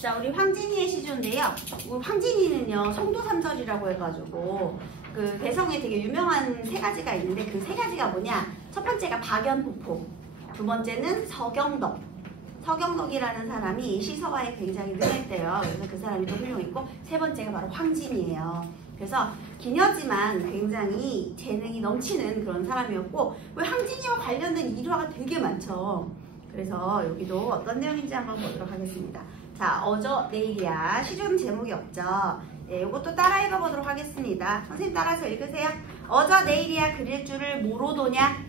자, 우리 황진이의 시조인데요. 우리 황진이는요, 성도삼절이라고 해가지고 그 개성에 되게 유명한 세 가지가 있는데 그 세 가지가 뭐냐? 첫 번째가 박연폭포, 두 번째는 서경덕. 서경덕이라는 사람이 시서가에 굉장히 능했대요. 그래서 그 사람이 또 훌륭했고, 세 번째가 바로 황진이에요. 그래서 기녀지만 굉장히 재능이 넘치는 그런 사람이었고, 왜 황진이와 관련된 일화가 되게 많죠. 그래서 여기도 어떤 내용인지 한번 보도록 하겠습니다. 자, 어저 내일이야. 시중 제목이 없죠. 네, 이것도 따라 읽어보도록 하겠습니다. 선생님 따라서 읽으세요. 어저 내일이야 그릴 줄을 모로도냐?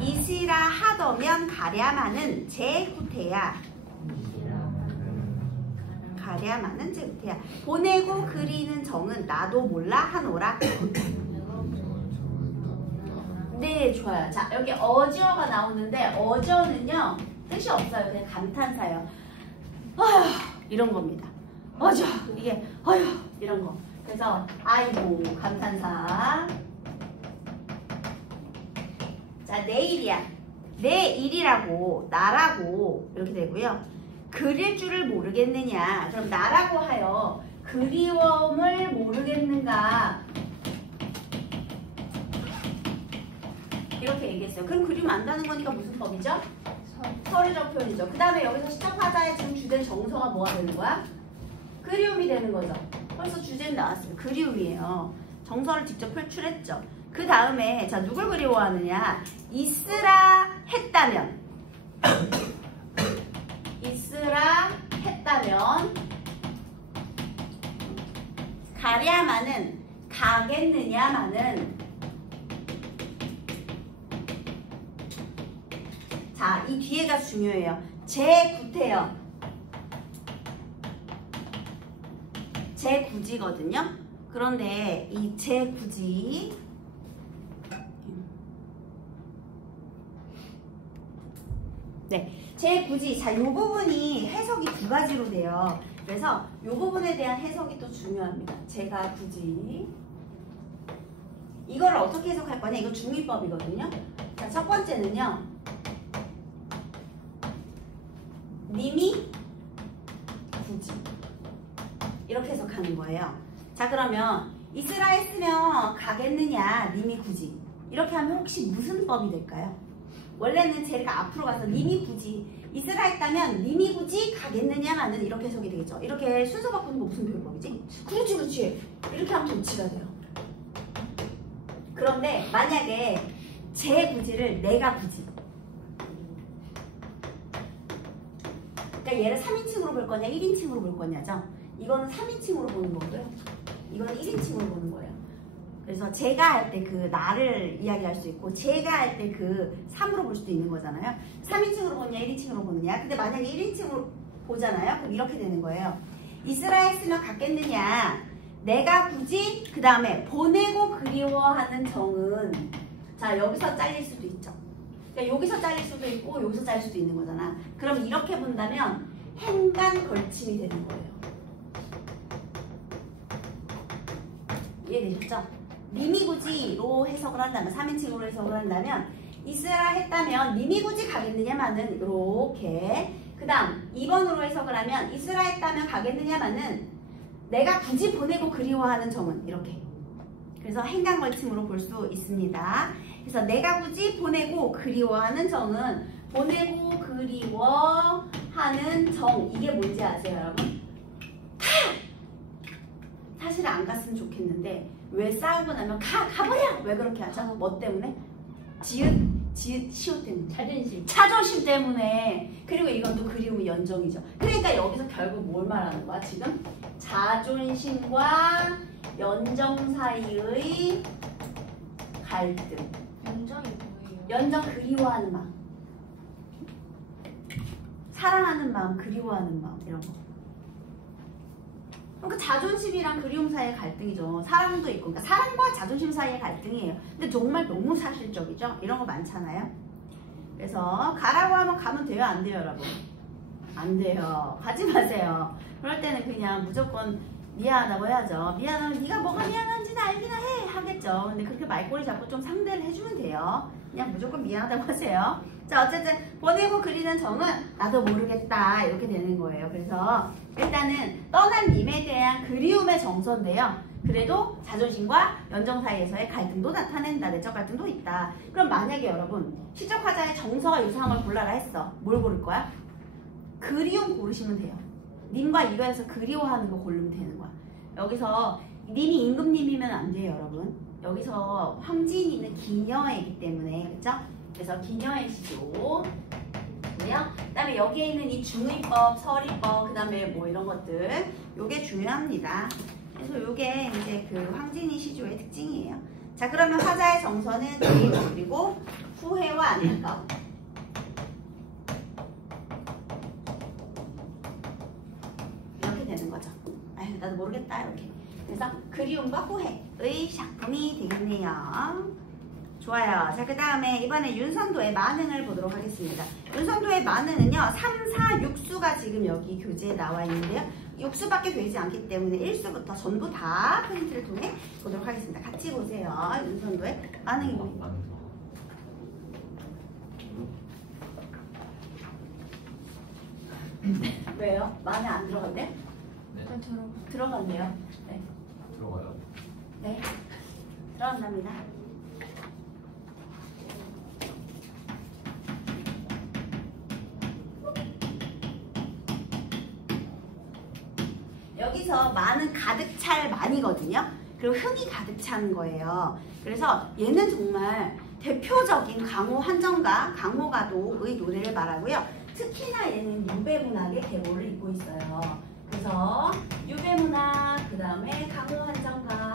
이시라 하더면 가랴마는 제후태야. 가랴마는 제후태야. 보내고 그리는 정은 나도 몰라 하노라. 네, 좋아요. 자, 여기 어저가 나오는데 어저는요 뜻이 없어요. 그냥 감탄사예요. 어휴, 이런 겁니다. 어저, 이게 어휴, 이런 거. 그래서 아이고 감탄사. 자, 내일이야. 내일이라고 나라고 이렇게 되고요. 그릴 줄을 모르겠느냐. 그럼 나라고 하여 그리움을 모르겠는가. 이렇게 얘기했어요. 그럼 그리면 안다는 거니까 무슨 법이죠? 서류적 표현이죠. 그 다음에 여기서 시작하다에 지금 주된 정서가 뭐가 되는 거야? 그리움이 되는 거죠. 벌써 주제는 나왔어요. 그리움이에요. 정서를 직접 표출했죠. 그 다음에 자 누굴 그리워하느냐? 있으라 했다면 있으라 했다면 가랴마는 가겠느냐마는 자, 이 뒤에가 중요해요. 제구태여. 제구지거든요. 그런데 이 제구지 네, 제구지. 자, 이 부분이 해석이 두 가지로 돼요. 그래서 이 부분에 대한 해석이 또 중요합니다. 제가 굳이 이걸 어떻게 해석할 거냐? 이거 중위법이거든요. 자, 첫 번째는요. 님이 굳이 이렇게 해석하는 거예요. 자, 그러면 있으라 했으면 가겠느냐? 님이 굳이 이렇게 하면 혹시 무슨 법이 될까요? 원래는 제가 앞으로 가서 님이 굳이 있으라 했다면 님이 굳이 가겠느냐마는 이렇게 해석이 되겠죠. 이렇게 순서 바꾸는 거 무슨 표현법이지? 그렇지 그렇지. 이렇게 하면 도치가 돼요. 그런데 만약에 제 굳이를 내가 굳이 그러니까 얘를 3인칭으로 볼 거냐 1인칭으로 볼 거냐죠. 이거는 3인칭으로 보는 거고요. 이거는 1인칭으로 보는 거예요. 그래서 제가 할 때 그 나를 이야기할 수 있고 제가 할 때 그 3으로 볼 수도 있는 거잖아요. 3인칭으로 보느냐 1인칭으로 보느냐. 근데 만약에 1인칭으로 보잖아요. 그럼 이렇게 되는 거예요. 있으라 했으면 갔겠느냐. 내가 굳이 그 다음에 보내고 그리워하는 정은 자 여기서 잘릴 수도 있죠. 그러니까 여기서 잘릴 수도 있고 여기서 잘릴 수도 있는 거잖아. 그럼 이렇게 본다면 행간 걸침이 되는 거예요. 이해되셨죠? 님이 굳이로 해석을 한다면 3인칭으로 해석을 한다면 있으라 했다면 님이 굳이 가겠느냐마는 이렇게 그 다음 2번으로 해석을 하면 있으라 했다면 가겠느냐마는 내가 굳이 보내고 그리워하는 정은 이렇게 그래서 행간 걸침으로 볼 수 있습니다. 그래서 내가 굳이 보내고 그리워하는 정은 보내고 그리워하는 정 이게 뭔지 아세요 여러분? 사실 안 갔으면 좋겠는데 왜 싸우고 나면 가버려! 왜 그렇게 하죠? 뭐 때문에? 시옷 때문에 자존심 때문에. 그리고 이건 또 그리움의 연정이죠. 그러니까 여기서 결국 뭘 말하는 거야 지금? 자존심과 연정 사이의 갈등. 연정이 뭐예요? 연정 그리워하는 마음, 사랑하는 마음, 그리워하는 마음 이런 거. 그러니까 자존심이랑 그리움 사이의 갈등이죠. 사랑도 있고, 그러니까 사랑과 자존심 사이의 갈등이에요. 근데 정말 너무 사실적이죠. 이런 거 많잖아요. 그래서 가라고 하면 가면 돼요, 안 돼요, 여러분? 안 돼요. 가지 마세요. 그럴 때는 그냥 무조건 미안하다고 해야죠. 미안하면 네가 뭐가 미안한지는 알기나 해 하겠죠. 근데 그렇게 말꼬리 잡고 좀 상대를 해주면 돼요. 그냥 무조건 미안하다고 하세요. 자, 어쨌든 보내고 그리는 정은 나도 모르겠다 이렇게 되는 거예요. 그래서 일단은 떠난 님에 대한 그리움의 정서인데요. 그래도 자존심과 연정 사이에서의 갈등도 나타낸다. 내적 갈등도 있다. 그럼 만약에 여러분 시적화자의 정서가 유사함을 골라라 했어. 뭘 고를 거야? 그리움 고르시면 돼요. 님과 이거에서 그리워하는 거 고르면 되는 거야. 여기서 님이 임금님이면 안 돼요, 여러분. 여기서 황진이는 기녀애이기 때문에, 그쵸? 그래서 기녀애 시조. 그 다음에 여기에 있는 이 중의법, 서리법, 그 다음에 뭐 이런 것들, 요게 중요합니다. 그래서 요게 이제 그 황진이 시조의 특징이에요. 자, 그러면 화자의 정서는 그리고 후회와 안타까움. 이렇게 되는 거죠. 아유, 나도 모르겠다, 이렇게. 그래서 그리움과 후회의 작품이 되겠네요. 좋아요. 자, 그 다음에 이번에 윤선도의 만흥을 보도록 하겠습니다. 윤선도의 만흥은요, 3, 4, 6수가 지금 여기 교재에 나와 있는데요. 6수밖에 되지 않기 때문에 1수부터 전부 다 프린트를 통해 보도록 하겠습니다. 같이 보세요. 윤선도의 만흥입니다. 왜요? 만에 안 들어갔네요? 네. 들어갔네요. 네. 들어가요? 네. 들어간답니다. 여기서 많은 가득 찰 만이거든요. 그리고 흥이 가득 찬 거예요. 그래서 얘는 정말 대표적인 강호 한정가, 강호가도의 노래를 말하고요. 특히나 얘는 유배문학의 계보를 잇고 있어요. 그래서 유배문학, 그 다음에 강호 한정가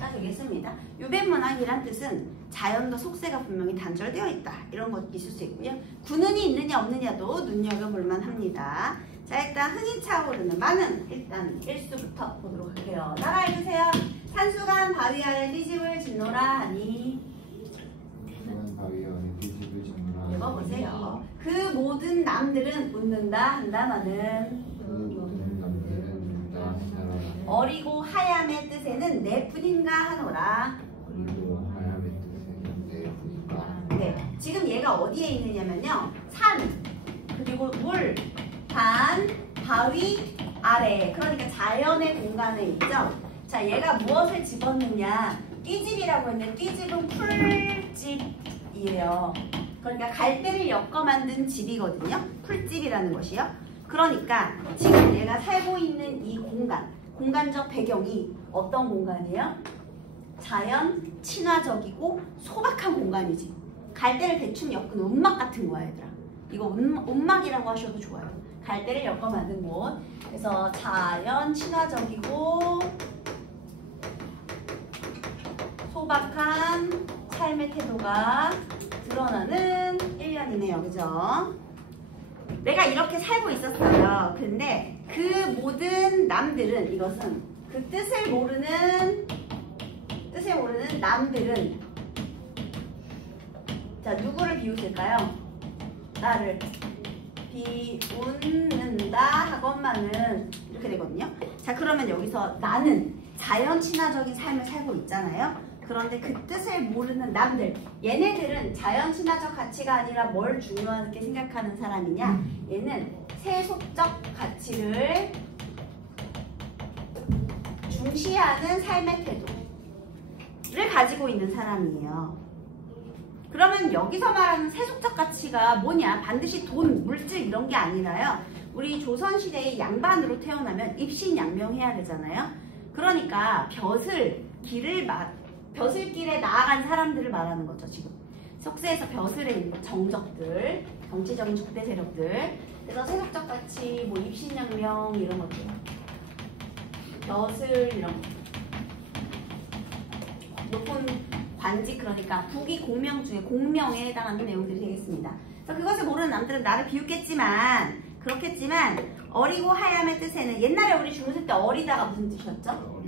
가 되겠습니다. 유배문학이란 뜻은 자연도 속세가 분명히 단절되어 있다. 이런 것도 있을 수 있고요. 군은이 있느냐 없느냐도 눈여겨볼만 합니다. 자, 일단 흥이 차오르는 만은 일단 1수부터 보도록 할게요. 따라해주세요. 산수간 바위 아래 띠집을 짓노라 하니. 바위 아래 띠집을 짓노라. 읽어보세요. 그 모든 남들은 웃는다 한다마는 그 모든 남들은 웃는다 한다마는 어리고 하얌의 뜻에는 내뿐인가 하노라. 어리고 하얌의 뜻에는 내뿐인가. 네, 지금 얘가 어디에 있느냐면요. 산, 그리고 물, 단, 바위, 아래. 그러니까 자연의 공간에 있죠. 자, 얘가 무엇을 집었느냐. 띠집이라고 했는데 띠집은 풀집이에요. 그러니까 갈대를 엮어 만든 집이거든요. 풀집이라는 것이요. 그러니까 지금 얘가 살고 있는 이 공간, 공간적 배경이 어떤 공간이에요? 자연 친화적이고 소박한 공간이지. 갈대를 대충 엮은 움막 같은 거야, 얘들아. 이거 움막이라고 하셔도 좋아요. 갈대를 엮어 만든 곳. 그래서 자연 친화적이고 소박한 삶의 태도가 드러나는 1년이네요. 그죠? 내가 이렇게 살고 있었어요. 근데 그 모든 남들은, 이것은 그 뜻을 모르는 남들은, 자, 누구를 비웃을까요? 나를 비웃는다 하건만은 이렇게 되거든요. 자, 그러면 여기서 나는 자연 친화적인 삶을 살고 있잖아요. 그런데 그 뜻을 모르는 남들, 얘네들은 자연 친화적 가치가 아니라 뭘 중요하게 생각하는 사람이냐? 얘는 세속적 가치를 중시하는 삶의 태도를 가지고 있는 사람이에요. 그러면 여기서 말하는 세속적 가치가 뭐냐? 반드시 돈, 물질 이런 게 아니라요. 우리 조선시대의 양반으로 태어나면 입신양명해야 되잖아요. 그러니까 벼슬길에 나아간 사람들을 말하는 거죠, 지금. 속세에서 벼슬에 있는 정적들, 정치적인 적대 세력들. 그래서 세속적 가치, 뭐 입신양명 이런 것들. 벼슬 이런 거. 높은 관직, 그러니까 국위 공명 중에 공명에 해당하는 내용들이 되겠습니다. 그래서 그것을 모르는 남들은 나를 비웃겠지만, 그렇겠지만 어리고 하얌의 뜻에는, 옛날에 우리 중学때 어리다가 무슨 뜻이었죠?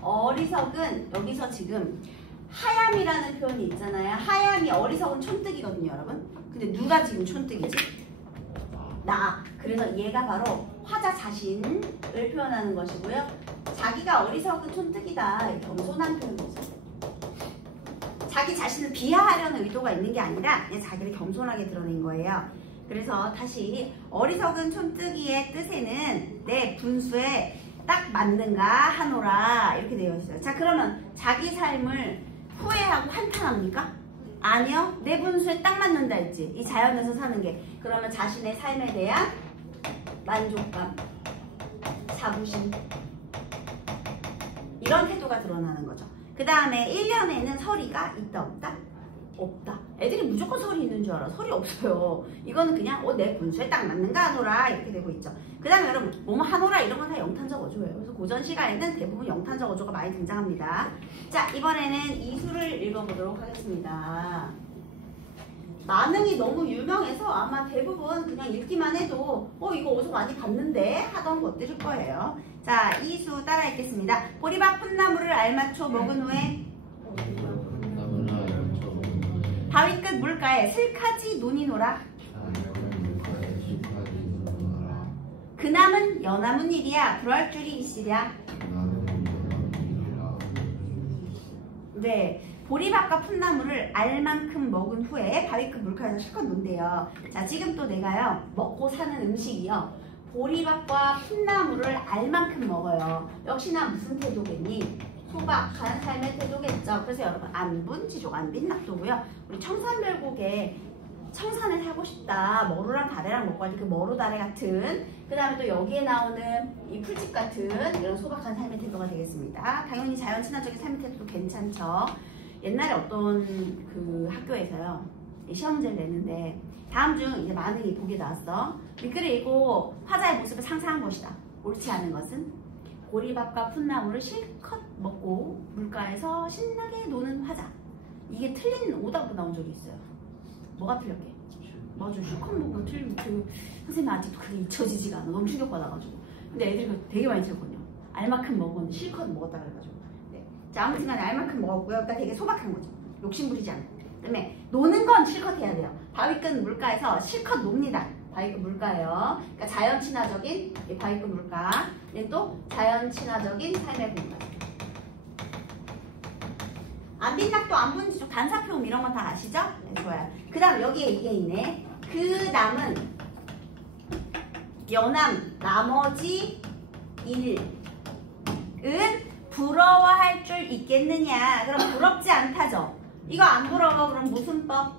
어리석은, 여기서 지금 하얌이라는 표현이 있잖아요. 하얌이, 어리석은 촌뜨기거든요, 여러분. 근데 누가 지금 촌뜨기지? 나. 그래서 얘가 바로 화자 자신을 표현하는 것이고요. 자기가 어리석은 촌뜨기다, 겸손한 표현이죠. 자기 자신을 비하하려는 의도가 있는 게 아니라 그냥 자기를 겸손하게 드러낸 거예요. 그래서 다시 어리석은 촌뜨기의 뜻에는 내 분수에 딱 맞는가 하노라 이렇게 되어 있어요. 자, 그러면 자기 삶을 후회하고 한탄합니까? 아니요. 내 분수에 딱 맞는다 했지. 이 자연에서 사는 게. 그러면 자신의 삶에 대한 만족감, 자부심 이런 태도가 드러나는 거죠. 그 다음에 1년에는 설이가 있다 없다? 없다. 애들이 무조건 설이 있는 줄 알아. 설이 없어요. 이거는 그냥 내 분수에 딱 맞는가 하노라 이렇게 되고 있죠. 그 다음에 여러분 뭐뭐 하노라 이런 건 다 영탄적 어조예요. 그래서 고전 시가에는 대부분 영탄적 어조가 많이 등장합니다. 자, 이번에는 이수를 읽어보도록 하겠습니다. 만흥이 너무 유명해서 아마 대부분 그냥 읽기만 해도 이거 어디서 많이 봤는데 하던 것들일 거예요. 자, 이수 따라 읽겠습니다. 보리밥 풋나무를 알맞춰 먹은 후에 바위 끝 물가에 슬카지 논이노라. 그남은 연나문 일이야 불할 줄이 있으랴. 네, 보리밥과 풋나무를 알만큼 먹은 후에 바위 끝 물가에서 실컷 논대요. 자, 지금 또 내가요 먹고 사는 음식이요 보리밥과 풋나무를 알만큼 먹어요. 역시나 무슨 태도겠니? 소박한 삶의 태도겠죠. 그래서 여러분 안분지족 안빈낙도고요. 우리 청산별곡에 청산을 하고 싶다. 머루랑 다래랑 먹고 할 때 그 머루 다래 같은, 그 다음에 또 여기에 나오는 이 풀집 같은 이런 소박한 삶의 태도가 되겠습니다. 당연히 자연 친화적인 삶의 태도도 괜찮죠. 옛날에 어떤 그 학교에서요 시험 문제를 내는데 다음 중 이제 만능이 보기에 나왔어. 밑글을 읽고 화자의 모습을 상상한 것이다. 옳지 않은 것은 보리밥과 풋나무를 실컷 먹고 물가에서 신나게 노는 화자. 이게 틀린 오답으로 나온 적이 있어요. 뭐가 틀렸게? 맞아, 실컷 먹고 틀린 그 선생님 아직도 그게 잊혀지지가 않아. 너무 충격받아가지고. 근데 애들이 되게 많이 틀렸거든요. 알만큼 먹었는데 실컷 먹었다 그래가지고. 네. 자, 아무튼 간에 알만큼 먹었고요. 그러니까 되게 소박한 거죠. 욕심 부리지 않고. 그다음에 노는 건 실컷 해야 돼요. 바위 끝 물가에서 실컷 놉니다. 바위 끝 물가예요. 그러니까 자연 친화적인 바위 끝 물가. 또 자연 친화적인 삶의 공간. 안빈낙도 안분지족 단사표음 이런 건 다 아시죠? 네, 좋아요. 그 다음 여기에 이게 있네. 그 남은 연남 나머지 일은 부러워할 줄 있겠느냐. 그럼 부럽지 않다죠. 이거 안 부러워. 그럼 무슨 법?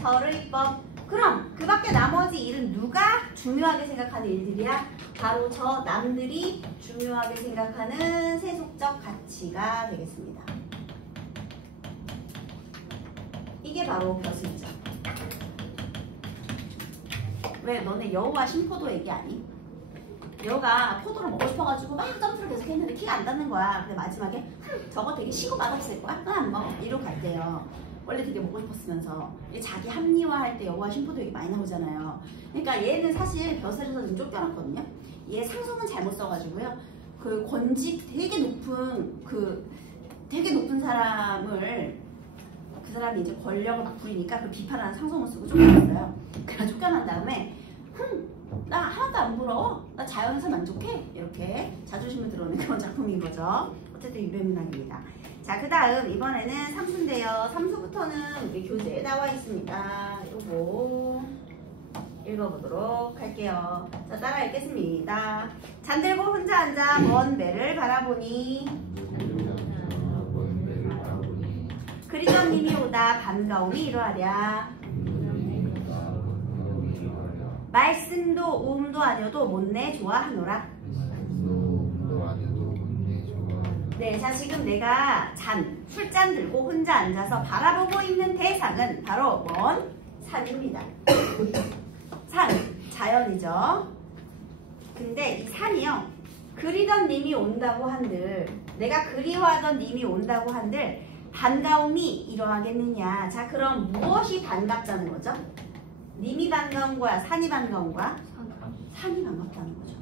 절의법. 그럼 그 밖에 나머지 일은 누가 중요하게 생각하는 일들이야? 바로 저 남들이 중요하게 생각하는 세속적 가치가 되겠습니다. 이게 바로 벼슬이죠. 왜 너네 여우와 신포도 얘기 아니? 여우가 포도를 먹고 싶어가지고 막 점프를 계속 했는데 키가 안 닿는 거야. 근데 마지막에 저거 되게 시고 맛없을 거야? 안 먹어. 이러고 갈게요. 원래 되게 먹고 싶었으면서 자기 합리화할 때 여우와 신포도 얘기 많이 나오잖아요. 그러니까 얘는 사실 벼슬에서 좀 쫓겨났거든요. 얘 상성은 잘못 써가지고요. 그 권직 되게 높은 사람을 그 사람이 이제 권력을 막 부리니까 그 비판하는 상성을 쓰고 쫓겨났어요. 그래서 쫓겨난 다음에 나 하나도 안 부러워. 나 자연에서 만족해. 이렇게 자존심을 드러내는 그런 작품인 거죠. 어쨌든 유배문학입니다. 자, 그 다음 이번에는 삼수인데요. 삼수부터는 우리 교재에 나와 있습니다. 요거 읽어보도록 할게요. 자, 따라 읽겠습니다. 잠들고 혼자 앉아 먼 배를 바라보니 그리전님이 오다 반가움이 이러하랴. 말씀도 우음도 아니어도 못내 좋아하노라. 네, 자, 지금 내가 술잔 들고 혼자 앉아서 바라보고 있는 대상은 바로 먼 산입니다. 산, 자연이죠. 근데 이 산이요, 그리던 님이 온다고 한들, 내가 그리워하던 님이 온다고 한들 반가움이 이러하겠느냐. 자, 그럼 무엇이 반갑다는 거죠? 님이 반가운 거야? 산이 반가운 거야? 산이 반갑다는 거죠.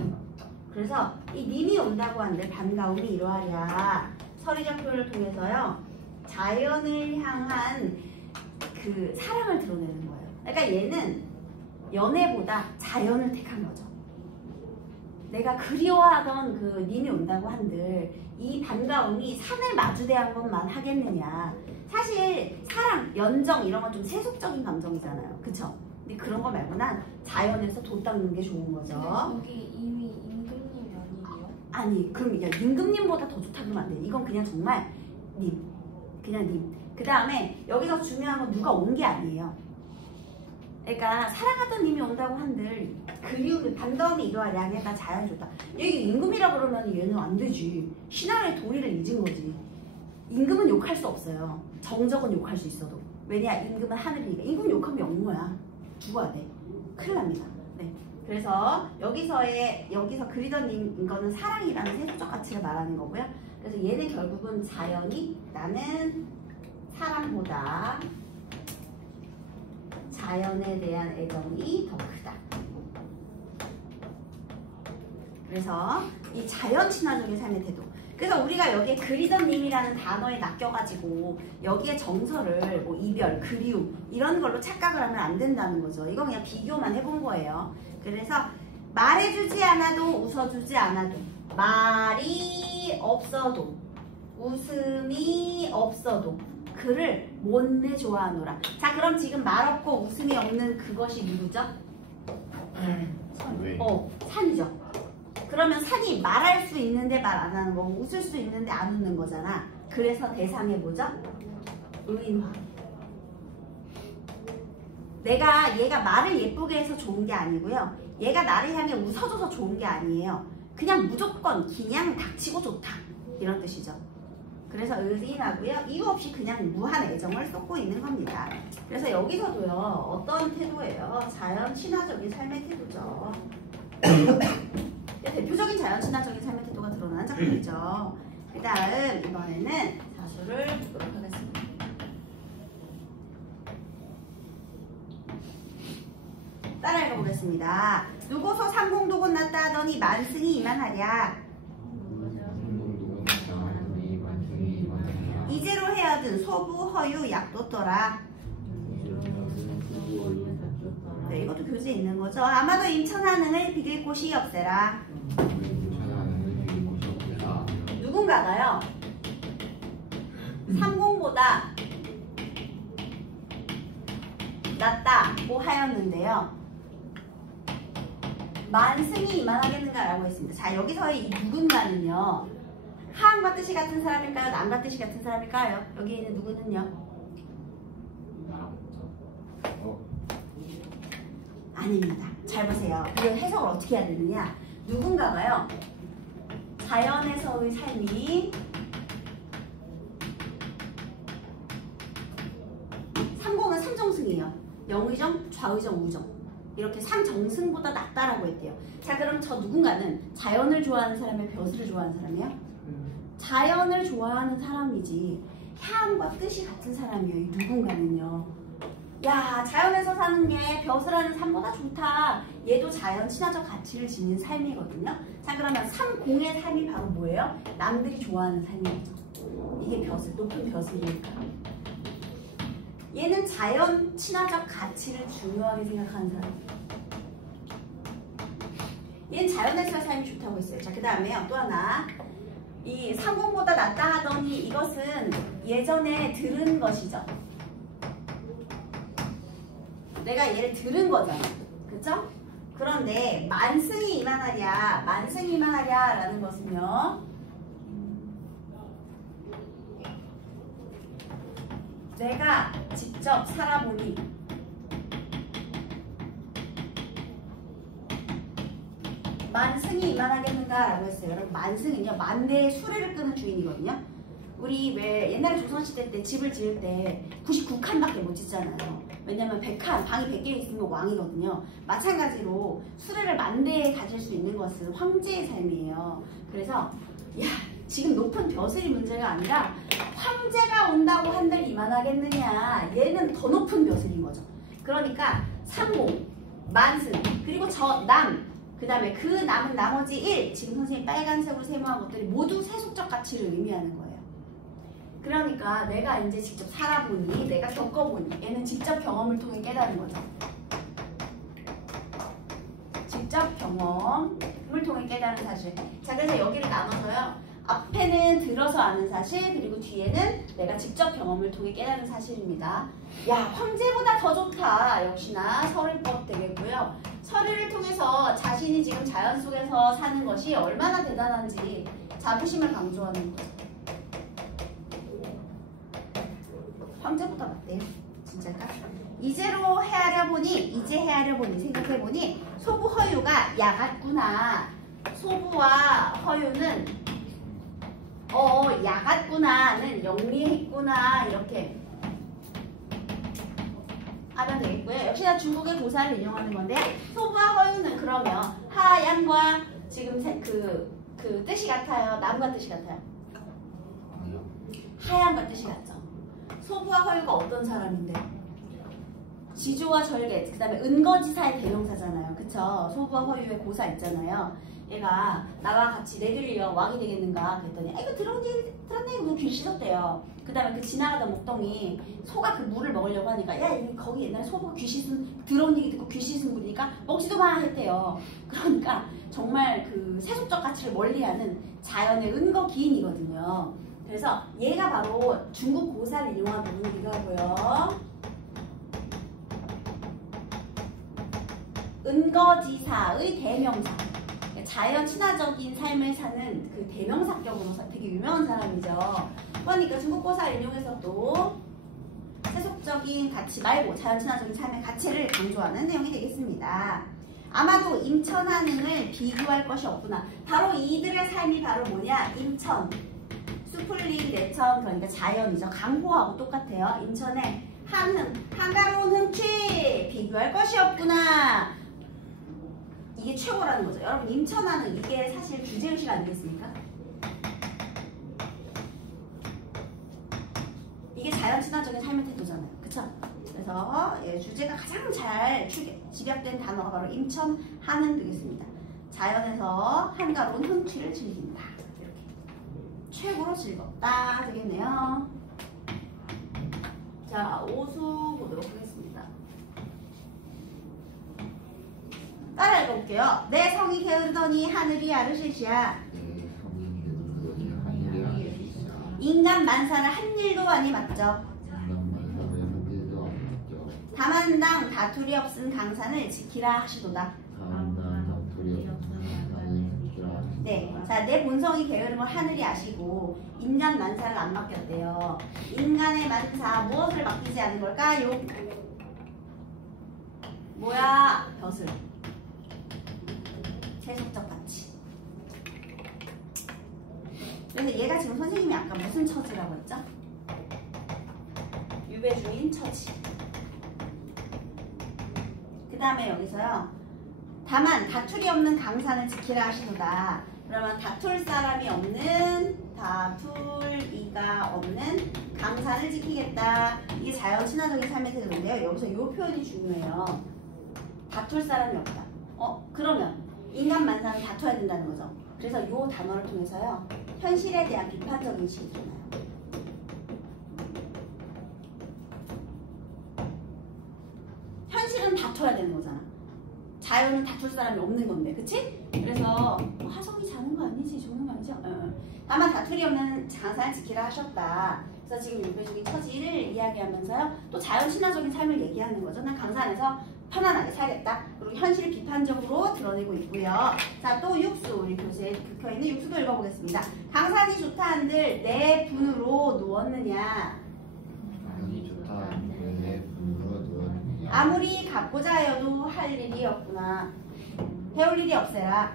그래서 이 님이 온다고 하는데 반가움이 이러하랴. 서리적 표현을 통해서요, 자연을 향한 그 사랑을 드러내는 거예요. 그러니까 얘는 연애보다 자연을 택한 거죠. 내가 그리워하던 그 님이 온다고 한들 이 반가움이 산을 마주대한 것만 하겠느냐. 사실 사랑, 연정 이런 건 좀 세속적인 감정이잖아요. 그쵸? 근데 그런 거 말고는 자연에서 돛 닦는 게 좋은 거죠. 여기 이미 임금님이 아니에요? 아니, 그럼 야, 임금님보다 더 좋다 그러면 안 돼. 이건 그냥 정말 님. 그냥 님. 그 다음에 여기서 중요한 건 누가 온 게 아니에요. 그러니까 사랑하던 님이 온다고 한들 그리움이 반가움이 이러한 양해가 자연 좋다. 여기 임금이라 그러면 얘는 안 되지. 신하의 도리를 잊은 거지. 임금은 욕할 수 없어요. 정적은 욕할 수 있어도. 왜냐? 임금은 하늘이니까. 임금 욕하면 영모야. 죽어야 돼. 큰일 납니다. 네. 그래서 여기서 그리던 이거는 사랑이라는 세속적 가치를 말하는 거고요. 그래서 얘는 결국은 자연이 나는 사랑보다 자연에 대한 애정이 더 크다. 그래서 이 자연 친화적인 삶의 태도. 그래서 우리가 여기에 그리던 님이라는 단어에 낚여가지고 여기에 정서를 뭐 이별, 그리움 이런 걸로 착각을 하면 안 된다는 거죠. 이건 그냥 비교만 해본 거예요. 그래서 말해주지 않아도 웃어주지 않아도 말이 없어도 웃음이 없어도 그를 못내 좋아하노라. 자, 그럼 지금 말 없고 웃음이 없는 그것이 누구죠? 산이죠. 그러면 산이 말할 수 있는데 말 안 하는 거고 웃을 수 있는데 안 웃는 거잖아. 그래서 대상이 뭐죠? 의인화. 얘가 말을 예쁘게 해서 좋은 게 아니고요. 얘가 나를 향해 웃어줘서 좋은 게 아니에요. 그냥 무조건 그냥 닥치고 좋다. 이런 뜻이죠. 그래서 의인하고요. 이유 없이 그냥 무한 애정을 쏟고 있는 겁니다. 그래서 여기서도요. 어떤 태도예요? 자연 친화적인 삶의 태도죠. 대표적인 자연 친화적인 삶의 태도가 드러나는 작품이죠. 그 다음 이번에는 사수를 보도록 하겠습니다. 따라 읽어보겠습니다. 누고서 상공도곤 났다 하더니 만승이 이만하랴. 이제로 헤어든 소부 허유 약도떠라. 네, 이것도 교재에 있는 거죠. 아마도 임천하능을 비길 곳이 없애라. 누군가가요. 상공보다 낫다고 하였는데요. 만승이 이만하겠는가라고 했습니다. 자, 여기서의 이 누군가는요. 하함과 뜻이 같은 사람일까요? 남과 뜻이 같은 사람일까요? 여기 있는 누구는요? 아닙니다. 잘 보세요. 이걸 해석을 어떻게 해야 되느냐? 누군가가요. 자연에서의 삶이 삼공은 삼정승이에요. 영의정, 좌의정, 우정. 이렇게 삼정승보다 낫다라고 했대요. 자, 그럼 저 누군가는 자연을 좋아하는 사람이에요? 벼슬을 좋아하는 사람이에요? 자연을 좋아하는 사람이지 향과 뜻이 같은 사람이에요. 이 누군가는요. 야, 자연에서 사는 게 벼슬하는 삶보다 좋다. 얘도 자연 친화적 가치를 지닌 삶이거든요. 자, 그러면 삼공의 삶이 바로 뭐예요? 남들이 좋아하는 삶이죠. 이게 벼슬, 높은 벼슬이니까. 얘는 자연 친화적 가치를 중요하게 생각하는 사람. 얘는 자연에서의 삶이 좋다고 했어요. 자, 그 다음에요. 또 하나. 이 상공보다 낫다 하더니 이것은 예전에 들은 것이죠. 내가 얘를 들은 거잖아. 그쵸? 그런데 만승이 이만하랴, 만승이 이만하랴 라는 것은요. 내가 직접 살아보니 만승이 이만하겠는가 라고 했어요. 여러분, 만승은요, 만대의 수레를 끄는 주인이거든요. 우리 왜 옛날에 조선시대 때 집을 지을 때 99칸밖에 못 짓잖아요. 왜냐면 100칸, 방이 100개 있으면 왕이거든요. 마찬가지로 수레를 만대에 가질 수 있는 것은 황제의 삶이에요. 그래서 야, 지금 높은 벼슬이 문제가 아니라 황제가 온다고 한들 이만하겠느냐. 얘는 더 높은 벼슬인 거죠. 그러니까 삼공, 만승, 그리고 저 남, 그 다음에 그 남은 나머지 1, 지금 선생님이 빨간색으로 세모한 것들이 모두 세속적 가치를 의미하는 거예요. 그러니까 내가 이제 직접 살아보니, 내가 겪어보니, 얘는 직접 경험을 통해 깨달은 거죠. 직접 경험을 통해 깨달은 사실. 자, 그래서 여기를 나눠서요. 앞에는 들어서 아는 사실, 그리고 뒤에는 내가 직접 경험을 통해 깨달은 사실입니다. 야, 황제보다 더 좋다. 역시나 서른법 되겠고요. 서류를 통해서 자신이 지금 자연 속에서 사는 것이 얼마나 대단한지 자부심을 강조하는 거죠. 황제보다 낫대요. 진짜일까? 이제 헤아려 보니 생각해 보니 소부 허유가 야같구나. 소부와 허유는 야같구나는 영리했구나 이렇게 하면 되겠고요. 역시나 중국의 고사를 인용하는 건데 소부와 허유는 그러면 하양과 지금 그 뜻이 같아요. 남과 뜻이 같아요. 하양과 뜻이 같죠. 소부와 허유가 어떤 사람인데? 지조와 절개, 그 다음에 은거지사의 대명사잖아요. 그쵸? 소부와 허유의 고사 있잖아요. 얘가 나와 같이 내들려 왕이 되겠는가 그랬더니 이거 들었네 뭐 귀 씻었대요. 그 다음에 그 지나가던 목동이 소가 그 물을 먹으려고 하니까 야 거기 옛날에 소가 귀 씻은 들어온 얘기 듣고 귀 씻은 분이니까 먹지도 마 했대요. 그러니까 정말 그 세속적 가치를 멀리하는 자연의 은거 기인이거든요. 그래서 얘가 바로 중국 고사를 이용한 부분이기도 하고요. 은거지사의 대명사. 자연 친화적인 삶을 사는 그 대명사격으로 되게 유명한 사람이죠. 그러니까 중국 고사를 인용해서도 세속적인 가치 말고 자연 친화적인 삶의 가치를 강조하는 내용이 되겠습니다. 아마도 임천하능을 비교할 것이 없구나. 바로 이들의 삶이 바로 뭐냐? 임천, 수풀림, 내천, 그러니까 자연이죠. 강호하고 똑같아요. 임천의 한흥, 한가로운 흥취 비교할 것이 없구나. 이게 최고라는 거죠. 여러분 임천하는 이게 사실 주제의식 아니겠습니까? 이게 자연 친화적인 삶의 태도잖아요. 그쵸? 그래서 주제가 가장 잘 집약된 단어가 바로 임천하는 되겠습니다. 자연에서 한가로운 흥취를 즐긴다. 이렇게 최고로 즐겁다 되겠네요. 자, 오수 보도록 하겠습니다. 따라 읽어볼게요. 내 성이 게으르더니 하늘이 아르시시야. 인간 만사를 한 일도 아니 맞죠. 다만당 다투리 없은 강산을 지키라 하시도다. 네, 자, 내 본성이 게으른 걸 하늘이 아시고 인간 만사를 안 맡겼대요. 인간의 만사 무엇을 맡기지 않은 걸까요? 뭐야? 벼슬. 세속적 가치. 그래서 얘가 지금 선생님이 아까 무슨 처지라고 했죠? 유배주인 처지. 그 다음에 여기서요. 다만 다툴이 없는 강산을 지키라 하시노다. 그러면 다툴 사람이 없는, 다툴이가 없는 강산을 지키겠다. 이게 자연 친화적인 삶의 태도인데요. 여기서 이 표현이 중요해요. 다툴 사람이 없다. 그러면 인간 만사는 다퉈야 된다는 거죠. 그래서 이 단어를 통해서요. 현실에 대한 비판적 인식이 드러나요. 현실은 다퉈야 되는 거잖아. 자연은 다툴 사람이 없는 건데, 그치? 그래서 화성이 자는 거 아니지, 죽는 거 아니죠? 다만 다툴이 없는 강산을 지키라 하셨다. 그래서 지금 유배주의 처지를 이야기하면서요. 또 자연 친화적인 삶을 얘기하는 거죠. 난 강산에서 편안하게 살겠다. 그리고 현실을 비판적으로 드러내고 있고요. 자, 또 육수, 우리 교재에 적혀있는 육수도 읽어보겠습니다. 강산이 좋다 한들 내 분으로 누웠느냐. 강산이 좋다 한들 내 분으로 누웠느냐. 아무리 갖고자 하여도 할 일이 없구나. 해올 일이 없애라.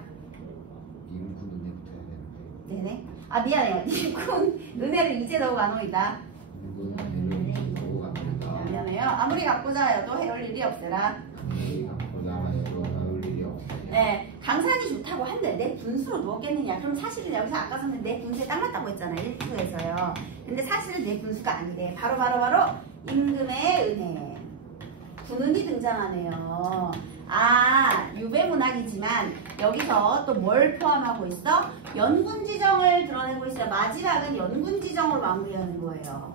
임군 은혜부터 해야 되는데. 네네. 아, 미안해요. 님군 은혜를 이제 더욱 안 오이다. 임군 은혜를 주고 갑니다. 미안해요. 아무리 갖고자 하여도 해올 일이 없애라. 아무리 갖고자 하여도 해올 일이 없애라. 네, 강산이 좋다고 한데 내 분수로 누웠겠느냐? 그럼 사실은 여기서 아까 전에 내 분수에 딱 맞다고 했잖아요. 1부에서요. 근데 사실은 내 분수가 아니래. 바로 임금의 은혜. 군운이 등장하네요. 아, 유배문학이지만 여기서 또 뭘 포함하고 있어? 연군지정을 드러내고 있어요. 마지막은 연군지정으로 마무리하는 거예요.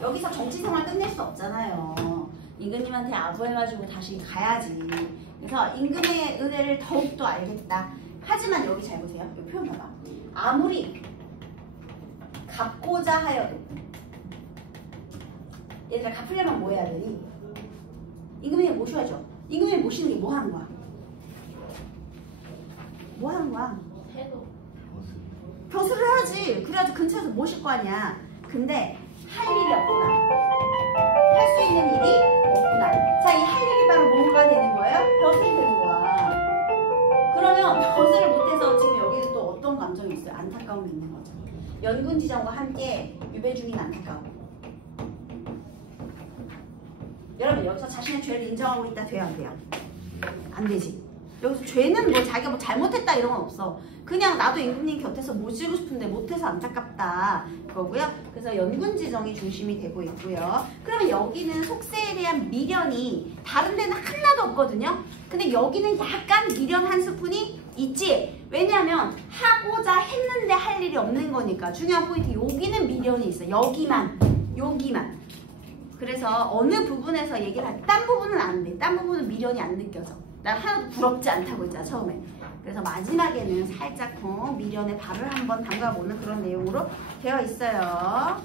여기서 정치생활 끝낼 수 없잖아요. 임금님한테 아부해가지고 다시 가야지. 그래서 임금의 은혜를 더욱더 알겠다. 하지만 여기 잘 보세요. 이 표현 봐봐. 아무리 갚고자 하여도 얘들아 갚으려면 뭐 해야 되니? 임금님 모셔야죠. 임금님 모시는 게 뭐 하는 거야? 뭐 하는 거야? 해도 벼슬을 해야지. 그래야지 근처에서 모실 거 아니야. 근데 할 일이 없구나. 할 수 있는 일이 없구나. 자, 이 할 일이 바로 뭐가 되는 거예요? 벼슬이 되는 거야. 그러면 벼슬을 못해서 지금 여기는 또 어떤 감정이 있어요? 안타까움이 있는 거죠. 연군지정과 함께 유배 중인 안타까움. 여러분 여기서 자신의 죄를 인정하고 있다 돼요 안 돼요? 안 되지. 여기서 죄는 뭐 자기가 뭐 잘못했다 이런 건 없어. 그냥 나도 임금님 곁에서 모시고 싶은데 못해서 안타깝다 그거고요. 그래서 연군지정이 중심이 되고 있고요. 그러면 여기는 속세에 대한 미련이 다른 데는 하나도 없거든요. 근데 여기는 약간 미련 한 스푼이 있지. 왜냐하면 하고자 했는데 할 일이 없는 거니까. 중요한 포인트 여기는 미련이 있어. 여기만. 그래서 어느 부분에서 얘기를 할 때 딴 부분은 안 돼. 딴 부분은 미련이 안 느껴져. 난 하나도 부럽지 않다고 했잖아 처음에. 그래서 마지막에는 살짝 미련의 발을 한번 담가보는 그런 내용으로 되어 있어요.